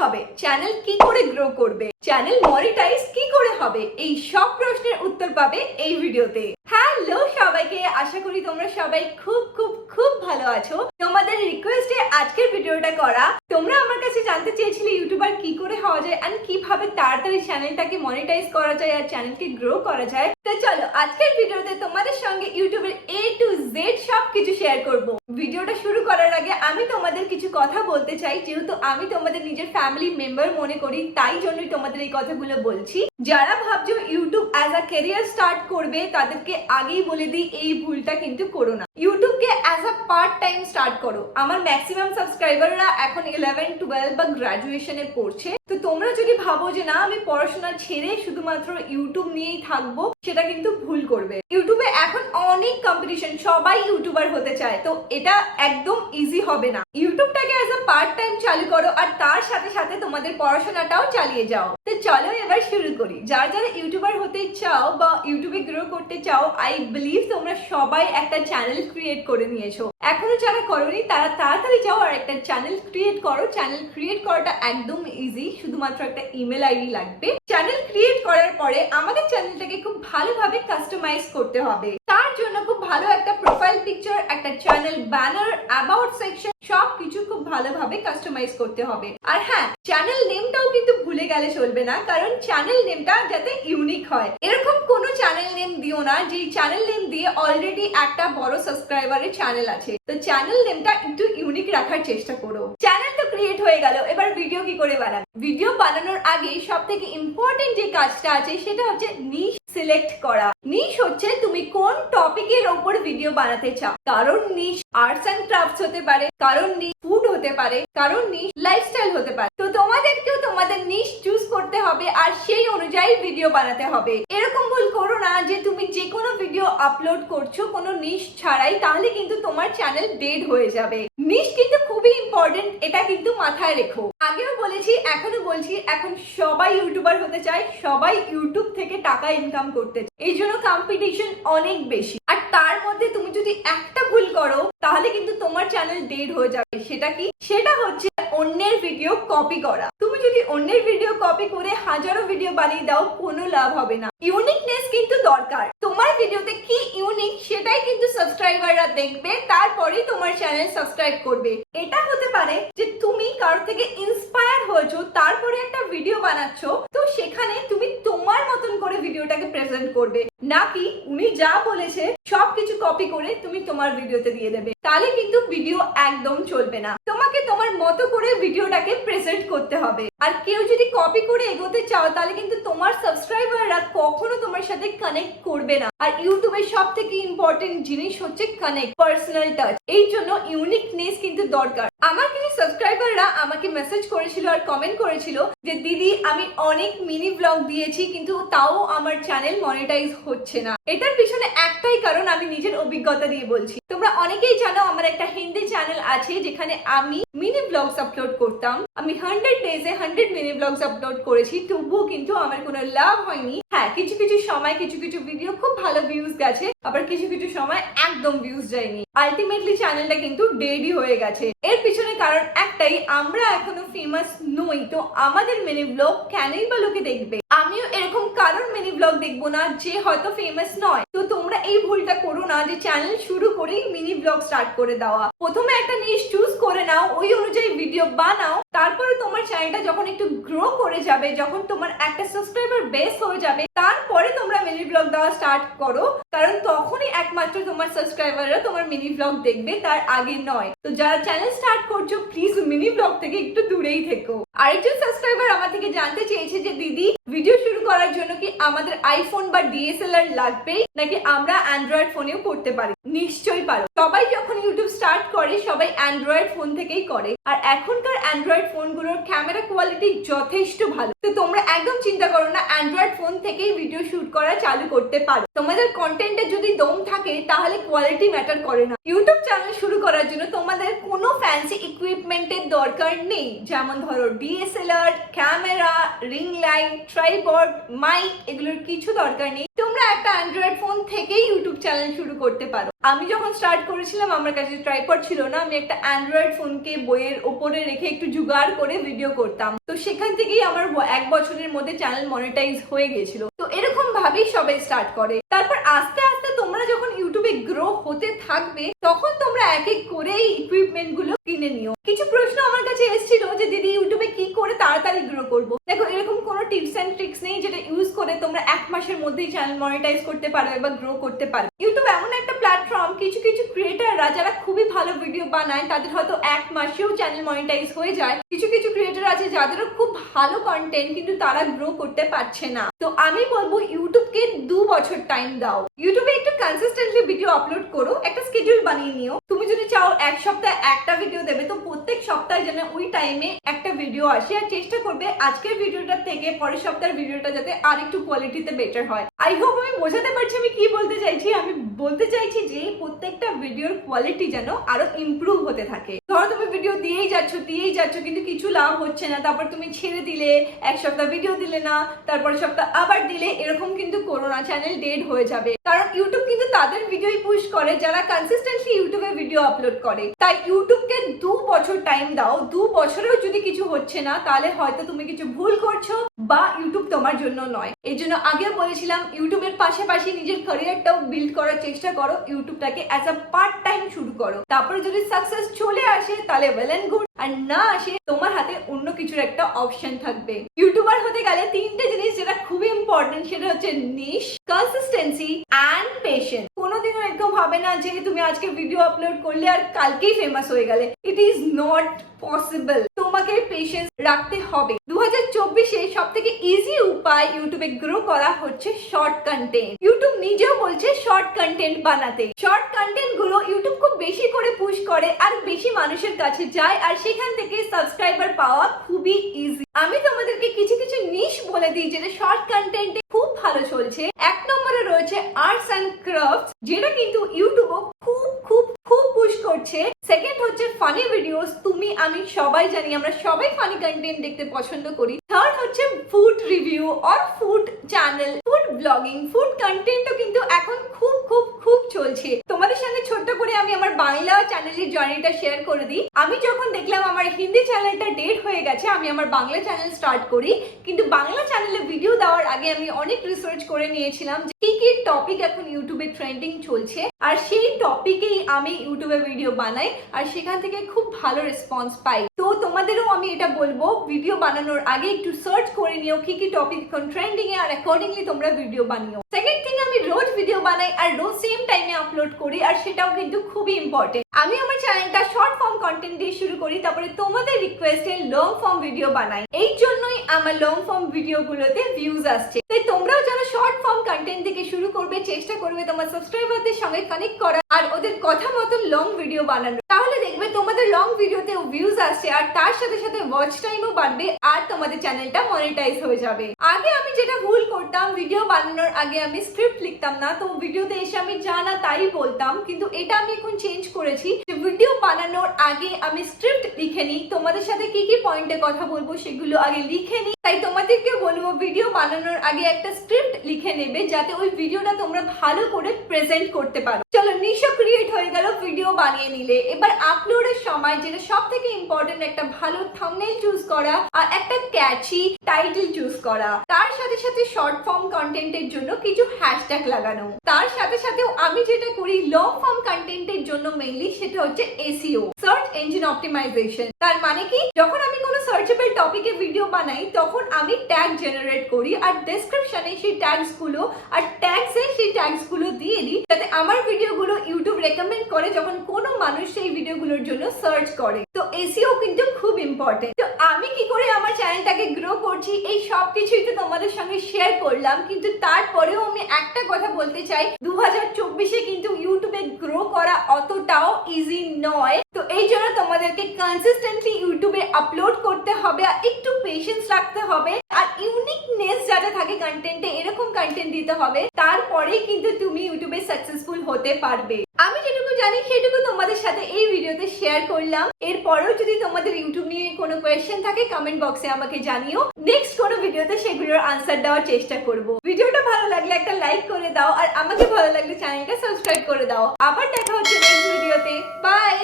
হবে, চ্যানেল কি করে গ্রো করবে, চ্যানেল মনিটাইজ কি করে হবে, এই সব প্রশ্নের উত্তর পাবে এই ভিডিওতে। হ্যালো সবাইকে, আশা করি তোমরা সবাই খুব খুব খুব ভালো আছো। তোমাদের রিকোয়েস্টে আজকের ভিডিওটা করা। তোমরা আমার কাছে জানতে চেয়েছিলে ইউটিউবার কি করে হওয়া যায় আর কিভাবে তাড়াতাড়ি চ্যানেলটাকে মনিটাইজ করা যায় আর চ্যানেলকে গ্রো করা যায়। তো চলো আজকের ভিডিওতে তোমাদের সঙ্গে ইউটিউবের A to Z সবকিছু শেয়ার করব। ভিডিওটা শুরু করার আগে আমি তোমাদের কিছু কথা বলতে চাই, যেহেতু আমি তোমাদের নিজের ফ্যামিলি মেম্বার মনে করি, তাই জন্যই তোমাদের এই কথাগুলো বলছি। যারা ভাবছো YouTube as a career start করবে তাদেরকে আগেই বলে দিই, এই ভুলটা কিন্তু করো না। ইউটিউবকে as a part time start করো। আমার ম্যাক্সিমাম সাবস্ক্রাইবাররা এখন 11, 12 বা গ্রাজুয়েশনে পড়ছে। তো তোমরা যদি ভাবো যে না আমি পড়াশোনা ছেড়ে শুধুমাত্র ইউটিউব নিয়েই থাকবো, সেটা কিন্তু ভুল করবে। ইউটিউবে এখন অনেক কম্পিটিশন, সবাই ইউটিউবার হতে চায়, তো এটা একদম ইজি হবে না। ইউটিউবটাকে অ্যাজ আ পার্ট টাইম চালু করো আর তার সাথে সাথে তোমাদের পড়াশোনাটাও চালিয়ে যাও। তো চলো এবার শুরু করি। যারা যারা ইউটিউবার হতে চাও বা ইউটিউবে গ্রো করতে চাও, আই বিলিভ তোমরা সবাই একটা চ্যানেল ক্রিয়েট করে নিয়েছো। এখনো যারা করোনি তারা তাড়াতাড়ি যাও আর একটা চ্যানেল ক্রিয়েট করো। চ্যানেল ক্রিয়েট করাটা একদম ইজি, শুধুমাত্র একটা ইমেল আইডি লাগবে। চ্যানেল ক্রিয়েট করার পরে আমাদের চ্যানেলটাকে খুব ভালোভাবে কাস্টমাইজ করতে হবে। তার জন্য খুব ভালো একটা প্রোফাইল পিকচার, একটা চ্যানেল ব্যানার, অ্যাবাউট সেকশন সবকিছু খুব ভালোভাবে কাস্টমাইজ করতে হবে। আর হ্যাঁ, চ্যানেল নেমটাও কিন্তু ভুলে গেলে চলবে না, কারণ চ্যানেল নেমটা যাতে ইউনিক হয়। এরকম কোনো চ্যানেল নেম দিও না যে চ্যানেল নেম দিয়ে অলরেডি একটা বড় সাবস্ক্রাইবারের চ্যানেল আছে। তো চ্যানেল নেমটা একটু ইউনিক রাখার চেষ্টা করো। চ্যানেল তো ক্রিয়েট হয়ে গেল, এবার ভিডিও কি করে বানাবে? ভিডিও বানানোর আগে সবথেকে ইম্পর্টেন্ট যে কাজটা আছে সেটা হচ্ছে নিশ সিলেক্ট করা। নিশ হচ্ছে তুমি কোন টপিকের ওপর ভিডিও বানাতে চাও। কারণ নিশ আর্টস এন্ড ক্রাফটস হতে পারে, কারণ নিশ ফুড হতে পারে, কারণ নিশ লাইফস্টাইল হতে পারে। তো তোমাদেরকেও তোমাদের নিশ চুজ করতে হবে আর সেই অনুযায়ী ভিডিও বানাতে হবে। এরকম ভুল করো না যে তুমি যে কোনো ভিডিও আপলোড করছো কোনো নিশ ছাড়াই, তাহলে কিন্তু তোমার চ্যানেল ডেড হয়ে যাবে। নিশ কিন্তু খুবই ইম্পর্টেন্ট, এটা কিন্তু মাথায় রেখো। আগেও বলেছি, এখনো বলছি, এখন সবাই ইউটিউবার হতে চায়, সবাই ইউটিউব থেকে টাকা ইনকাম করতে চায়। এই জন্য কম্পিটিশন অনেক বেশি। আর তার মধ্যে তুমি যদি একটা ভুল করো তাহলে কিন্তু তোমার চ্যানেল ডেড হয়ে যাবে। সেটা কি? সেটা হচ্ছে অন্যের ভিডিও কপি করা। তুমি যদি অন্যের ভিডিও কপি করে হাজারো ভিডিও বানিয়ে দাও, কোনো লাভ হবে না। ইউনিকনেস কিন্তু দরকার। তোমার ভিডিওতে কি ইউনিক সেটাই কিন্তু সাবস্ক্রাইবাররা দেখবে, তারপরেই তোমার চ্যানেল সাবস্ক্রাইব করবে। এটা হতে পারে যে তুমি কারোর থেকে ইন্সপায়ার হয়েছো, তারপরে একটা ভিডিও বানাচ্ছো, তো সেখানে তুমি তোমার মতন করে ভিডিওটাকে প্রেজেন্ট করবে, নাকি উনি যা বলেছে সবকিছু কপি করে তুমি তোমার ভিডিওতে দিয়ে দেবে। তাহলে কিন্তু ভিডিও একদম চলবে না। তোমাকে তোমার মতো করে ভিডিওটাকে প্রেজেন্ট করতে হবে। আর কেউ যদি কপি করে এগোতে চাও তাহলে কিন্তু তোমার সাবস্ক্রাইবাররা কখনো তোমার সাথে কানেক্ট করবে না। আর ইউটিউবের সব থেকে ইম্পর্টেন্ট জিনিস হচ্ছে কানেক্ট, পার্সোনাল টাচ। এই জন্য ইউনিকনেস কিন্তু দরকার। আমার কিছু সাবস্ক্রাইবাররা আমাকে মেসেজ করেছিল আর কমেন্ট করেছিল যে দিদি আমি অনেক মিনি ব্লগ দিয়েছি কিন্তু তাও আমার চ্যানেল মনিটাইজ হচ্ছে না। এটার পিছনে একটাই কারণ, আমি নিজের অভিজ্ঞতা দিয়ে বলছি। তোমরা অনেকেই জানো আমার একটা হিন্দি চ্যানেল আছে যেখানে আমি মিনি ব্লগস আপলোড করতাম। আমি 100 ডেজে 100 মিনি ব্লগস আপলোড করেছি, তবুও কিন্তু আমার কোনো লাভ হয়নি। হ্যাঁ, কিছু কিছু সময় কিছু কিছু ভিডিও খুব ভালো ভিউজ গেছে, আবার কিছু কিছু সময় একদম ভিউজ যায়নি। আলটিমেটলি চ্যানেলটা কিন্তু ডেডই হয়ে গেছে। এর পিছনে কারণ একটাই, আমরা এখনো ফেমাস নই, তো আমাদের মিনি ব্লগ কেনই বা লোকে দেখবে। আমিও এরকম কারণ মিনি ব্লগ দেখবো না যে হয়তো ফেমাস নয়। তো তোমরা এই ভুলটা করো না যে চ্যানেল শুরু করেই মিনি ব্লগ স্টার্ট করে দেওয়া। প্রথমে একটা নিশ চুজ করে নাও, ওই অনুযায়ী ভিডিও বানাও, তারপরে তোমার চ্যানেলটা যখন একটু গ্রো করে যাবে, যখন তোমার একটা সাবস্ক্রাইবার বেস হয়ে যাবে, তারপরে তোমরা মিনি ব্লগ দেওয়া স্টার্ট করো। কারণ তখনই একমাত্র তোমার সাবস্ক্রাইবাররা তোমার মিনি ব্লগ দেখবে, তার আগে নয়। তো যারা চ্যানেল স্টার্ট করছো প্লিজ মিনি ব্লগ থেকে একটু দূরেই থেকো। আরেকজন সাবস্ক্রাইবার আমার থেকে জানতে চেয়েছে যে দিদি ভিডিও শুরু করার জন্য কি আমাদের আইফোন বা ডিএসএলআর লাগবে, নাকি আমরা অ্যান্ড্রয়েড ফোনেও করতে পারি? নিশ্চয়ই পারো। সবাই যখন ইউটিউব স্টার্ট করে সবাই অ্যান্ড্রয়েড ফোন থেকেই করে, আর এখনকার অ্যান্ড্রয়েড ফোনগুলোর ক্যামেরা কোয়ালিটি যথেষ্ট ভালো। তো তোমরা একদম চিন্তা করো না, অ্যান্ড্রয়েড ফোন থেকেই ভিডিও শুট করা চালু করতে পারো। তোমাদের কন্টেন্টে যদি দম থাকে তাহলে কোয়ালিটি ম্যাটার করে না। ইউটিউব চ্যানেল শুরু করার জন্য তোমাদের কোনো ফ্যান্সি ইকুইপমেন্টের দরকার নেই। যেমন ধরো DSLR, camera, ring light, tripod, mic, এগুলোর কিছু দরকার নেই। তোমরা একটা অ্যান্ড্রয়েড ফোন থেকেই ইউটিউব চ্যানেল শুরু করতে পারো। আমি যখন স্টার্ট করেছিলাম আমার কাছে ট্রাইপড ছিল না, আমি একটা অ্যান্ড্রয়েড ফোনকে বইয়ের ওপরে রেখে একটু জোগাড় করে ভিডিও করতাম। তো সেখান থেকেই আমার 1 বছরের মধ্যে চ্যানেল মনিটাইজ হয়ে গেছিল। তো এরকম ভাবেই সবাই স্টার্ট করে। তারপর আস্তে আস্তে তোমরা যখন ইউটিউবে গ্রো হতে থাকবে তখন তোমরা এক এক করে এই ইকুইপমেন্ট গুলো কিনে নিও। কিছু প্রশ্ন আমার কাছে এসেছিল যে দিদি ইউটিউবে কি করে তাড়াতাড়ি গ্রো করবো। দেখো, এরকম কোনো টিপস এন্ড ট্রিক্স নেই যেটা ইউজ করে তোমরা 1 মাসের মধ্যেই চ্যানেল মনিটাইজ করতে পারবে বা গ্রো করতে পারবে। ইউটিউব এমন একটা প্ল্যাটফর্ম, কিছু কিছু ক্রিয়েটাররা যারা খুবই ভালো ভিডিও বানায় তাদের হয়তো 1 মাসেও চ্যানেল মনিটাইজ হয়ে যায়। কিছু কিছু ক্রিয়েটার আছে যাদেরও খুব ভালো কন্টেন্ট কিন্তু তারা গ্রো করতে পারছে না। তো আমি বলবো ইউটিউবকে 2 বছর টাইম দাও। ইউটিউবে একটু কনসিস্টেন্টলি ভিডিও আপলোড করো, একটা স্কেডিউল বানিয়ে নিও। তুমি যদি চাও 1 সপ্তাহে একটা ভিডিও দেবে, তো প্রত্যেক সপ্তাহে যেন ওই টাইমে একটা ভিডিও আসে। আর চেষ্টা করবে আজকের ভিডিওটা থেকে পরের সপ্তাহের ভিডিওটা যাতে আর একটু কোয়ালিটিতে বেটার হয়। আই হোপ আমি বোঝাতে পারছি আমি কি বলতে চাইছি। আমি বলতে চাইছি যে প্রত্যেকটা ভিডিওর কোয়ালিটি যেন আরো ইমপ্রুভ হতে থাকে। ধরো তুমি ভিডিও দিয়েই যাচ্ছ কিন্তু কিছু লাভ হচ্ছে না, তারপর তুমি ছেড়ে দিলে, 1 সপ্তাহ ভিডিও দিলে না, তারপর সপ্তাহ আবার দিলে, এরকম কিন্তু করো না, চ্যানেল ডেড হয়ে যাবে। কারণ ইউটিউব কিন্তু তাদের ভিডিওই পুশ করে যারা কনসিস্টেন্টলি ইউটিউবে ভিডিও আপলোড করে। তাই ইউটিউবকে 2 বছর টাইম দাও। 2 বছরেও যদি কিছু হচ্ছে না তাহলে হয়তো তুমি কিছু ভুল করছো বা ইউটিউব তোমার জন্য নয়। এই জন্য আগেও বলেছিলাম ইউটিউবের পাশাপাশি নিজের ক্যারিয়ারটাও বিল্ড করার চেষ্টা করো। ইউটিউবটাকে অ্যাজ আ পার্ট টাইম শুরু করো। তারপরে যদি সাকসেস চলে আসে তাহলে ওয়েল এন্ড গুড, আর না আসে তোমার হাতে অন্য কিছুর একটা অপশন থাকবে। ইউটিউবার হতে গেলে 3টে জিনিস যেটা খুবই ইম্পর্টেন্ট, সেটা হচ্ছে নিশ, কনসিস্টেন্সি অ্যান্ড পেশেন্স। কোনোদিনও এরকম হবে না যে তুমি আজকে ভিডিও আপলোড করলে আর কালকেই ফেমাস হয়ে গেলে। It is not possible. তোমাকে পেশেন্স রাখতে হবে। 2024-এ সব থেকে ইজি উপায় ইউটিউবে গ্রো করা হচ্ছে শর্ট কন্টেন্ট। ইউটিউব নিজেও বলছে শর্ট কন্টেন্ট বানাতে। শর্ট কন্টেন্ট গুলো ইউটিউব খুব বেশি করে পুশ করে আর বেশি মানুষের কাছে যায়, আর সেখান থেকে সাবস্ক্রাইবার পাওয়া খুবই ইজি। আমি তোমাদেরকে কিছু কিছু নিশ বলে দিই যেটা শর্ট কন্টেন্টে খুব ভালো চলছে। 1 নম্বরে রয়েছে আর্টস অ্যান্ড ক্রাফটস, যেটা কিন্তু ইউটিউবও খুব খুব খুব পুশ করছে। সেকেন্ড হচ্ছে ফানি ভিডিওস। তুমি আমি সবাই জানি আমরা সবাই ফানি কন্টেন্ট দেখতে পছন্দ করি। থার্ড হচ্ছে food review or food channel, food blogging. Food কন্টেন্টও কিন্তু এখন খুব খুব খুব চলছে। তোমাদের সঙ্গে ছোট্ট করে আমি আমার বাংলা চ্যানেলের জার্নিটা শেয়ার করে দিই। আমি যখন দেখলাম আমার হিন্দি চ্যানেলটা ডেড হয়ে গেছে, আমি আমার বাংলা চ্যানেল স্টার্ট করি। কিন্তু বাংলা চ্যানেলে ভিডিও দেওয়ার আগে আমি অনেক রিসার্চ করে নিয়েছিলাম যে কি কি টপিক এখন ইউটিউবে ট্রেন্ডিং চলছে, আর সেই টপিকেই আমি ইউটিউবে ভিডিও বানাই, আর সেখান থেকে খুব ভালো রেসপন্স পাই। তো তোমাদেরও আমি এটা বলবো ভিডিও বানানোর আগে একটু সার্চ করে নিও কি কি টপিক এখন ট্রেন্ডিং এ, আর অ্যাকর্ডিংলি তোমরা ভিডিও বানিও। সেকেন্ড থিং, আমি রোজ ভিডিও বানাই আর রোজ সেম টাইমে আপলোড করি, আর সেটাও কিন্তু খুবই ইম্পর্টেন্ট। আমি আমার চ্যানেলটা শর্ট ফর্ম কন্টেন্ট দিয়ে শুরু করি, তারপরে তোমাদের রিকোয়েস্টে লং ফর্ম ভিডিও বানাই। এই জন্যই আমার লং ফর্ম ভিডিও গুলোতে ভিউজ আসছে। তাই তোমরাও যারা শর্ট ফর্ম কন্টেন্ট থেকে শুরু করবে, চেষ্টা করবে তোমার সাবস্ক্রাইবারদের সঙ্গে কানেক্ট করা আর ওদের কথা মতো লং ভিডিও বানানো। তাহলে দেখবে তোমাদের লং ভিডিওতে ভিউজ আসছে, আর তার সাথে সাথে ওয়াচ টাইমও বাড়বে, আর তোমাদের চ্যানেলটা মনিটাইজ হয়ে যাবে। আগে আমি যেটা ভুল করতাম, ভিডিও বানানোর আগে আমি স্ক্রিপ্ট লিখতাম না, তো ভিডিওতে এসে আমি যা না তাই বলতাম। কিন্তু এটা আমি এখন চেঞ্জ করেছি, ভিডিও বানানোর আগে আমি স্ক্রিপ্ট লিখে নিই। তোমাদের সাথে কি কি পয়েন্টে কথা বলবো সেগুলো আগে লিখে নিই। তাই তোমাদেরকে বলবো ভিডিও বানানোর আগে একটা স্ক্রিপ্ট লিখে নেবে, যাতে ওই ভিডিওটা তোমরা ভালো করে প্রেজেন্ট করতে পারো। চলো, নিশো ক্রিয়েট হয়ে গেল ভিডিও বানিয়ে নিলে। এবার আপলোডের সময় যেটা সব থেকে ইম্পর্টেন্ট, একটা ভালো থাম্বনেল চুজ করা আর একটা ক্যাচি টাইটেল চুজ করা। তার সাথে সাথে শর্ট ফর্ম কন্টেন্টের জন্য কিছু হ্যাশট্যাগ লাগানো। তার সাথে সাথেও আমি যেটা করি লং ফর্ম কন্টেন্টের জন্য মেইনলি, সেটা হচ্ছে এসইও, সার্চ ইঞ্জিন অপটিমাইজেশন। তার মানে কি, যখন আমি কোনো সার্চেবল টপিকে ভিডিও বানাই তখন আমি ট্যাগ জেনারেট করি আর ডেসক্রিপশনে সেই ট্যাগস গুলো আর ট্যাগসে সেই ট্যাগস গুলো দিয়ে দিই, যাতে আমার ভিডিওগুলো ইউটিউব রেকমেন্ড করে যখন কোনো মানুষ সেই ভিডিওগুলোর জন্য সার্চ করে। তো এসইও কিন্তু খুব ইম্পর্টেন্ট। তো আমি কি করে আমার চ্যানেলটাকে গ্রো করছি এই সব কিছুই তো তোমাদের সঙ্গে শেয়ার করলাম, কিন্তু তারপরেও আমি একটা কথা বলতে চাই, 2024-এ কিন্তু ইউটিউবে গ্রো করা অতটাও ইজি নয়। তো এই জন্য তোমাদেরকে কনসিস্টেন্টলি ইউটিউবে আপলোড করতে হবে, আর একটু পেশেন্স রাখতে হবে, আর ইউনিকনেস যাতে থাকে কন্টেন্টে, এরকম কন্টেন্ট দিতে হবে। তারপরেই কিন্তু তুমি ইউটিউবে সাকসেসফুল হতে পারবে। আমি যেটুকু জানি সেটুকু তোমাদের সাথে এই ভিডিওতে শেয়ার করলাম। এরপরেও যদি তোমাদের ইউটিউব নিয়ে নিয়ে কোনো কোয়েশ্চেন থাকে কমেন্ট বক্সে আমাকে জানিও। নেক্সট কোনো ভিডিওতে সেগুলোর আনসার দেওয়ার চেষ্টা করব। ভিডিওটা ভালো লাগলে একটা লাইক করে দাও, আর আমাকে ভালো লাগলে চ্যানেলটা সাবস্ক্রাইব করে দাও। আবার দেখা হচ্ছে নেক্সট ভিডিওতে। বাই।